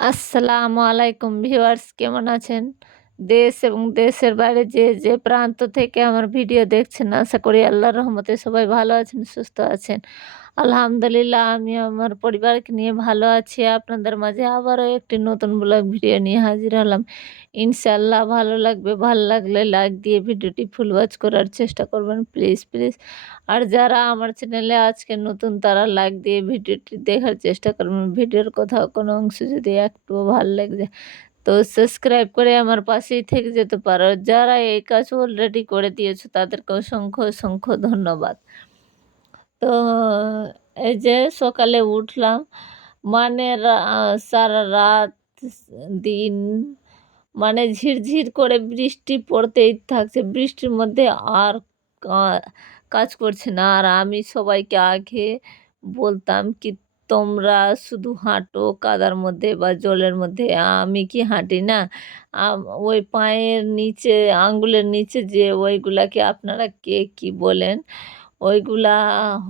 আসসালামু আলাইকুম ভিউয়ার্স কেমন আছেন? দেশ এবং দেশের বাইরে যে যে প্রান্ত থেকে আমার ভিডিও দেখছেন, আশা করি আল্লাহর রহমতে সবাই ভালো আছেন, সুস্থ আছেন। আলহামদুলিল্লাহ, আমি আমার পরিবারকে নিয়ে ভালো আছি। আপনাদের মাঝে আবারও একটি নতুন ব্লগ ভিডিও নিয়ে হাজির হলাম। ইনশাল্লাহ ভালো লাগবে, ভালো লাগলে লাইক দিয়ে ভিডিওটি ফুল ওয়াচ করার চেষ্টা করবেন প্লিজ প্লিজ আর যারা আমার চ্যানেলে আজকে নতুন, তারা লাইক দিয়ে ভিডিওটি দেখার চেষ্টা করবেন। ভিডিওর কোথাও কোনো অংশ যদি একটুও ভালো লাগে তো সাবস্ক্রাইব করে আমার পাশেই থেকে যেতে পারো। যারা এই কাজ অলরেডি করে দিয়েছ, তাদেরকে অসংখ্য অসংখ্য ধন্যবাদ। তো এই যে সকালে উঠলাম মানে সারা রাত, দিন মানে ঝিরঝির করে বৃষ্টি পড়তেই থাকছে। বৃষ্টির মধ্যে আর কাজ করছে না। আর আমি সবাইকে আগে বলতাম কি তোমরা শুধু হাঁটো কাদার মধ্যে বা জলের মধ্যে। আমি কি হাঁটি না? ওই পায়ের নিচে, আঙ্গুলের নিচে যে ওইগুলাকে আপনারা কে কি বলেন? ওইগুলা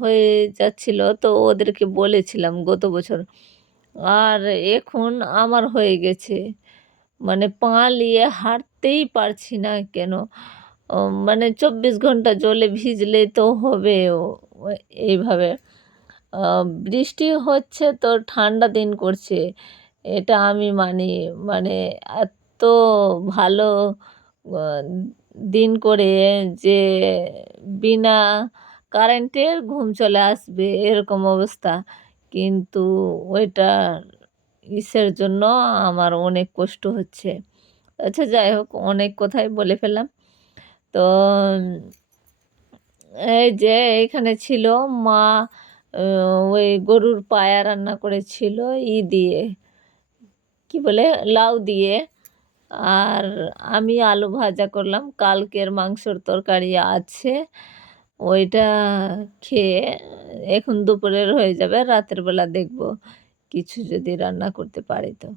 হয়ে যাচ্ছিল তো ওদেরকে বলেছিলাম গত বছর। আর এখন আমার হয়ে গেছে। মানে পা নিয়ে হাঁটতেই পারছি না কেন? মানে চব্বিশ ঘণ্টা জলে ভিজলে তো হবে এইভাবে। বৃষ্টি হচ্ছে তো ঠান্ডা দিন করছে। এটা আমি মানি মানে এত ভালো দিন করে যে বিনা কারেন্টের ঘুম চলে আসবে এরকম অবস্থা। কিন্তু ওইটা ইসের জন্য আমার অনেক কষ্ট হচ্ছে। আচ্ছা যাই হোক, অনেক কথাই বলে ফেললাম। তো, এই যে এখানে ছিল মা ওই গরুর পায়া রান্না করেছিল ই দিয়ে, কি বলে, লাউ দিয়ে। আর আমি আলু ভাজা করলাম, কালকের মাংসর তরকারি আছে, ওইটা খেয়ে এখন দুপুরের হয়ে যাবে, রাতের বেলা দেখব কিছু যদি রান্না করতে পারি তো।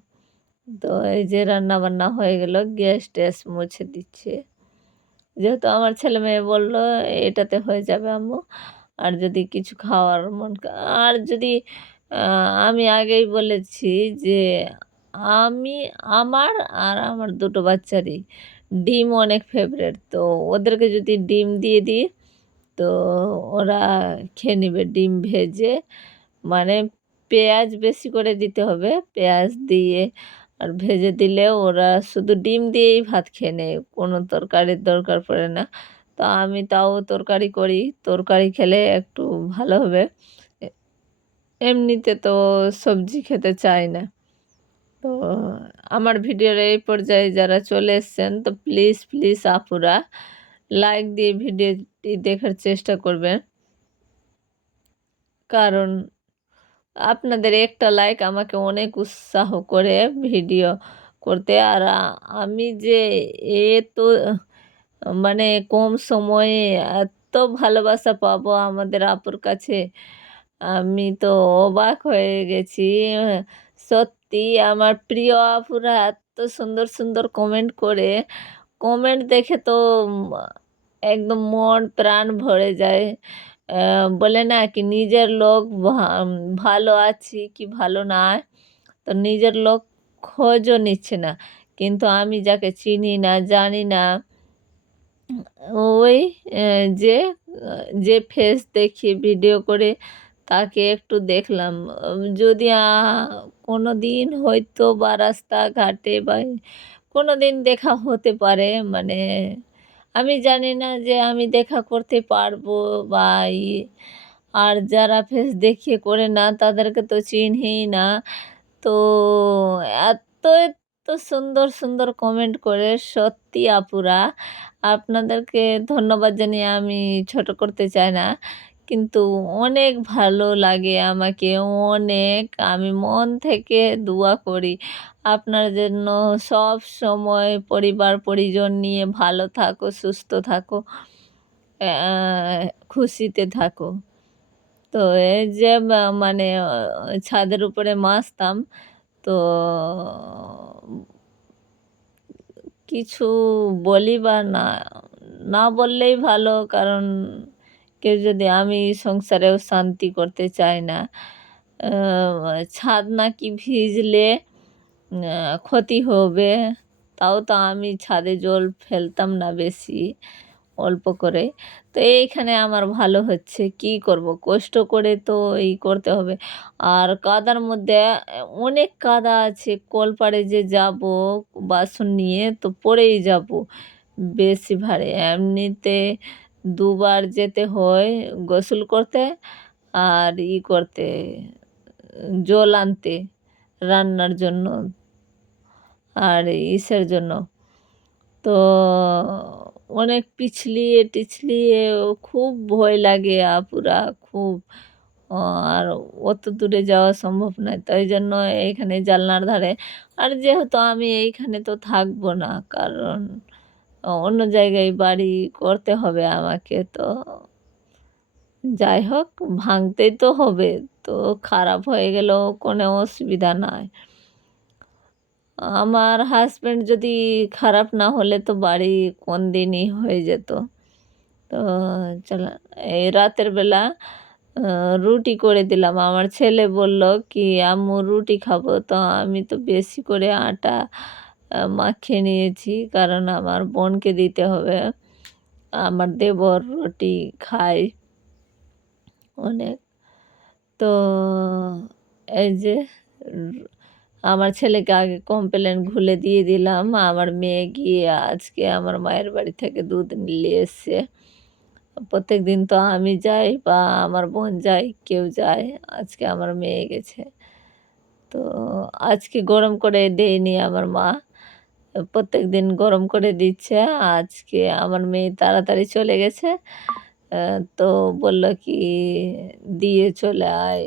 তো এই যে রান্না বান্না হয়ে গেল, গ্যাস ট্যাস মুছে দিচ্ছে। যেহেতু আমার ছেলে মেয়ে বলল, এটাতে হয়ে যাবে আম্মু। আর যদি কিছু খাওয়ার মন আর যদি আমি আগেই বলেছি যে আমি, আমার আর আমার দুটো বাচ্চারই ডিম অনেক ফেভারেট তো ওদেরকে যদি ডিম দিয়ে দিই, তো ওরা খেয়ে নেবে ডিম ভেজে মানে পেঁয়াজ বেশি করে দিতে হবে, পেঁয়াজ দিয়ে আর ভেজে দিলে ওরা শুধু ডিম দিয়েই ভাত খেয়ে নেয়, কোনো তরকারির দরকার পড়ে না। তো আমি তাও তরকারি করি। তরকারি খেলে একটু ভালো হবে। এমনিতে তো সবজি খেতে চাই না। তো আমার ভিডিওর এই পর্যায়ে যারা চলে এসছেন, তো প্লিজ প্লিজ আপুরা লাইক দিয়ে ভিডিওটি দেখার চেষ্টা করবেন। কারণ আপনাদের একটা লাইক আমাকে অনেক উৎসাহ করে ভিডিও করতে। আর আমি যে এ তো মানে কম সময়ে এত ভালোবাসা পাবো আমাদের আপুর কাছে। আমি তো অবাক হয়ে গেছি। সত্যি আমার প্রিয় আপুরা এত সুন্দর সুন্দর কমেন্ট করে। কমেন্ট দেখে তো একদম মন প্রাণ ভরে যায়। বলে না কি নিজের লোক ভালো আছি কি ভালো না? তো নিজের লোক খোঁজও নিচ্ছে না। কিন্তু আমি যাকে চিনি না, জানি না ওই যে যে ফেস দেখি ভিডিও করে, তাকে একটু দেখলাম। যদি কোনো দিন হয়তো বা রাস্তাঘাটে বা কোনো দিন দেখা হতে পারে মানে আমি জানি না যে আমি দেখা করতে পারব বা আর যারা ফেস দেখিয়ে করে না, তাদেরকে তো চিনই না। তো, এত এত সুন্দর সুন্দর কমেন্ট করে। সত্যি আপুরা, আপনাদেরকে ধন্যবাদ জানিয়ে আমি ছোট করতে চাই না। কিন্তু অনেক ভালো লাগে আমাকে, অনেক। আমি মন থেকে দোয়া করি আপনার জন্য। সব সময় পরিবার, পরিজন নিয়ে ভালো থাকো, সুস্থ থাকো খুশিতে থাকো। তো এই যে মানে ছাদের উপরে মাসতাম তো কিছু বলি বা না না বললেই ভালো, কারণ কেউ যদি আমি সংসারেও শান্তি করতে চাই না ছাদ নাকি ভিজলে ক্ষতি হবে, তাও তো আমি ছাদে জল ফেলতাম না বেশি। অল্প করে। তো এইখানে আমার ভালো হচ্ছে। কি করব? কষ্ট করে তো এই করতে হবে। আর কাদার মধ্যে অনেক কাদা আছে। কলপাড়ে যে যাব, বাসন নিয়ে তো পড়েই যাব। বেশি ভারে। এমনিতে দুবার যেতে হয় গোসল করতে আর ই করতে, জল আনতে রান্নার জন্য আর ইসের জন্য। তো অনেক পিছলিয়ে টিছলিয়ে খুব ভয় লাগে আপুরা, খুব। আর অত দূরে যাওয়া সম্ভব নয়, তাই জন্য এইখানে জানলার ধারে। আর যেহেতু আমি এইখানে তো থাকব না, কারণ অন্য জায়গায় বাড়ি করতে হবে আমাকে, তো যাই হোক, ভাঙতেই তো হবে, তো খারাপ হয়ে গেলেও কোনো অসুবিধা নাই। আমার হাজব্যান্ড যদি খারাপ না হলে তো বাড়ি কোন দিনই হয়ে যেত। তো চল, এই রাতের বেলা রুটি করে দিলাম। আমার ছেলে বলল কি, আম্মু, রুটি খাব। তো আমি তো বেশি করে আটা মাখিয়ে নিয়েছি। কারণ আমার বোনকে দিতে হবে। আমার দেবর রুটি খায় অনেক। তো এই যে আমার ছেলেকে আগে কমপ্লেন খুলে দিয়ে দিলাম। আমার মেয়ে গিয়ে আজকে আমার মায়ের বাড়ি থেকে দুধ নিয়ে এসছে। প্রত্যেক দিন তো আমি যাই বা আমার বোন যাই কেউ যায়। আজকে আমার মেয়ে গেছে। তো আজকে গরম করে দেয়নি আমার মা। প্রত্যেক দিন গরম করে দিচ্ছে। আজকে আমার মেয়ে তাড়াতাড়ি চলে গেছে। তো বলল কি, দিয়ে চলে আয়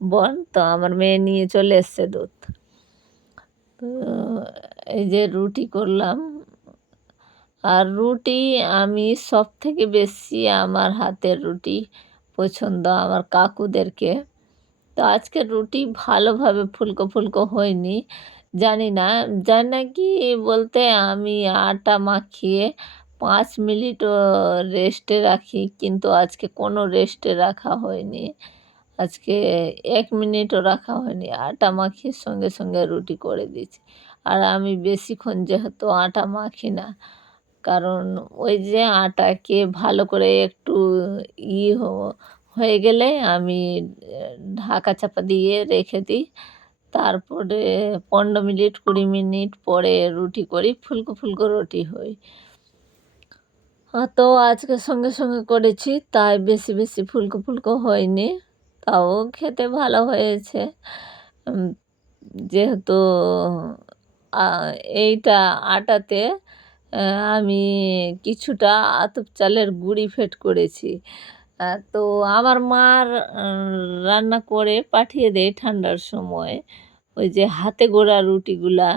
বোন। তো আমার মেয়ে নিয়ে চলে এসছে দুধ। এই যে রুটি করলাম। আর রুটি আমি সব থেকে বেশি আমার হাতের রুটি পছন্দ, আমার কাকুদেরকে। তো আজকে রুটি ভালোভাবে ফুলকো ফুলকো হয়নি, জানি না। জানি না কি বলতে, আমি আটা মাখিয়ে পাঁচ মিনিটও রেস্টে রাখি, কিন্তু আজকে কোনো রেস্টে রাখা হয়নি। আজকে এক মিনিটও রাখা হয়নি। আটা মাখিয়ে সঙ্গে সঙ্গে রুটি করে দিয়েছি। আর আমি বেশিক্ষণ যেহেতু আটা মাখি না, কারণ ওই যে আটাকে ভালো করে একটু ই হয়ে গেলে আমি ঢাকা চাপা দিয়ে রেখে দিই। তারপরে পনেরো মিনিট, কুড়ি মিনিট পরে রুটি করি, ফুলকো ফুলকো রুটি হই। তো আজকে সঙ্গে সঙ্গে করেছি, তাই বেশি বেশি ফুলকো ফুলকো হয়নি। তাও খেতে ভালো হয়েছে। যেহেতু এইটা আটাতে আমি কিছুটা আতপ চালের গুঁড়ি ফেট করেছি। তো আমার মার রান্না করে পাঠিয়ে দেয় ঠান্ডার সময়। ওই যে হাতে গোড়া রুটিগুলা,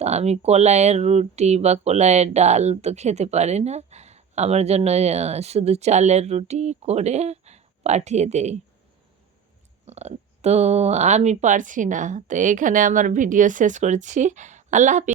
তো আমি কলাইয়ের রুটি বা কলাইয়ের ডাল তো খেতে পারি না। আমার জন্য শুধু চালের রুটি করে পাঠিয়ে দেয় তো আমি পারছি না। তো এখানে আমার ভিডিও শেষ করছি। আল্লাহ হাফিজ